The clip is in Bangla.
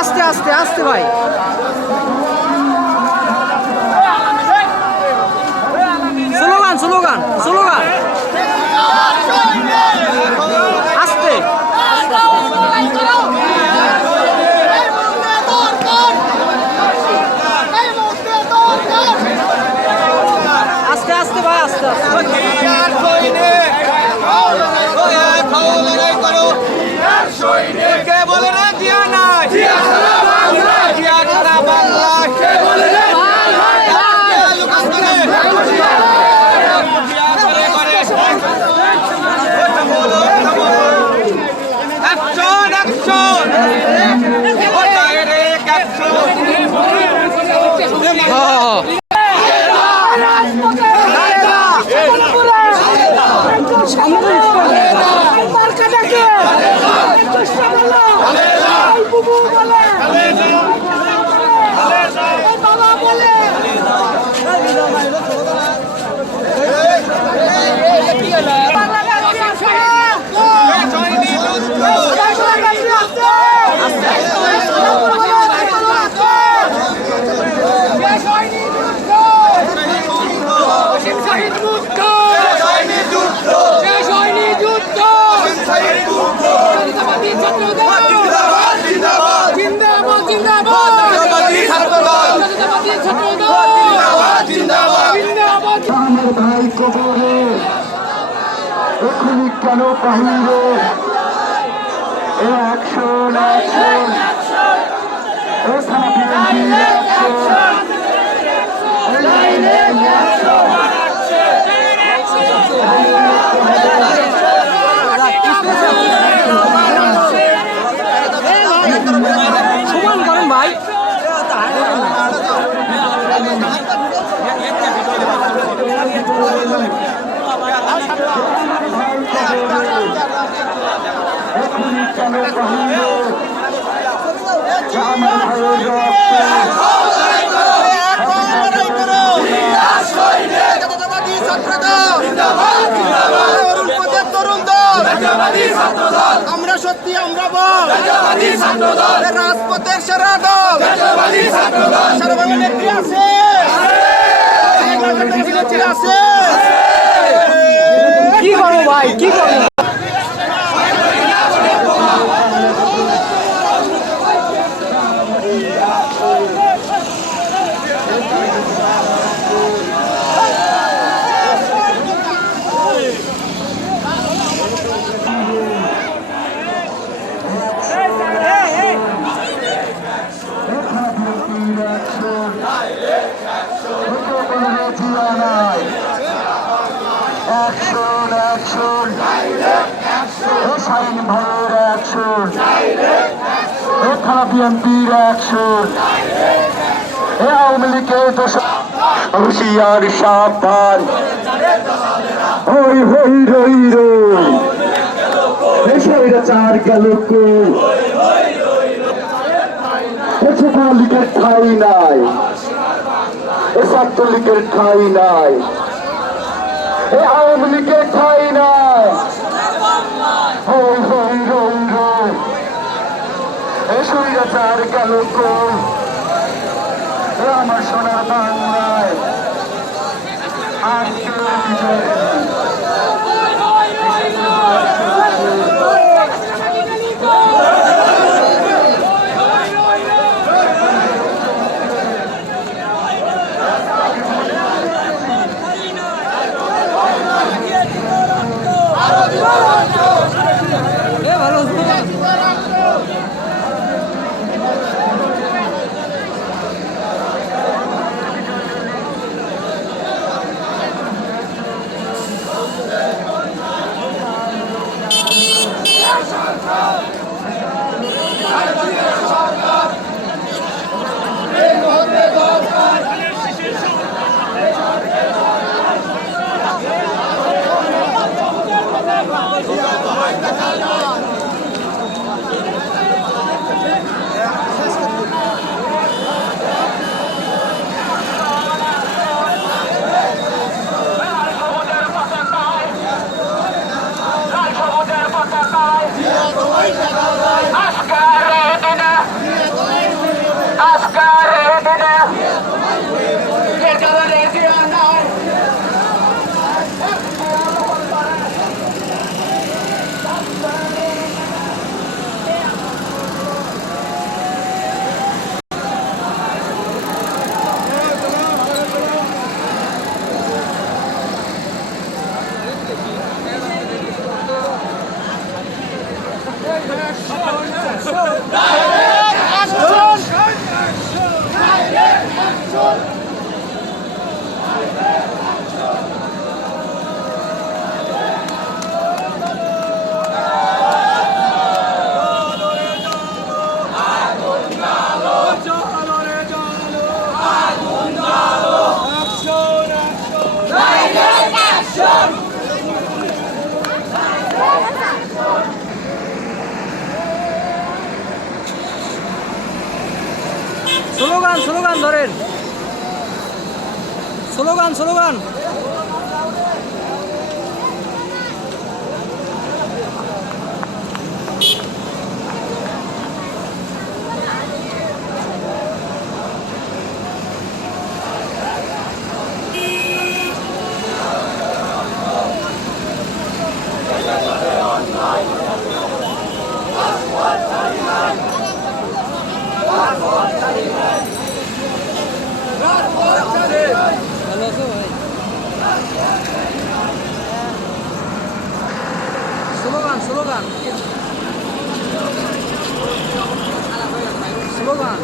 আস্তে আস্তে আস্তে ভাই। Slogan slogan slogan. আস্তে। আস্তে আস্তে ভাই আস্তে আস্তে কে বলে না জিয়া নাই জিয়া ছাড়া বাংলা কে বলে না লুকাস করে জিয়া করে করে অ্যাকশন অ্যাকশন ও ডাইরেক্ট অ্যাকশন কেন বাহিরে অ্যাকশন অ্যাকশন কেন বাহিরে আমার রক্ত আমরা সত্যি আমরা বল রাজপথের সেরা দল আছে আছে কি করব ভাই? কি করব অ্যাকশন অ্যাকশন ও শাহিন ভাইয়ের অ্যাকশন ও খারাপ বিএনপির অ্যাকশন এ আওয়ামী লীগের দোষ হুশিয়ার সাবধান হই হই রই রই সৈরা চার গেল যুবলীগের ঠাই নাই ছাত্রলীগের ঠাই নাই এ আওয়ামী লীগের ঠাই নাই হই হই রই রই এ স্বৈরাচার গেল কই? আমার সোনার বাংলায় আজকে বিজয় Catalán. স্লোগান স্লোগান ধরেন। Slogan slogan. ভগবান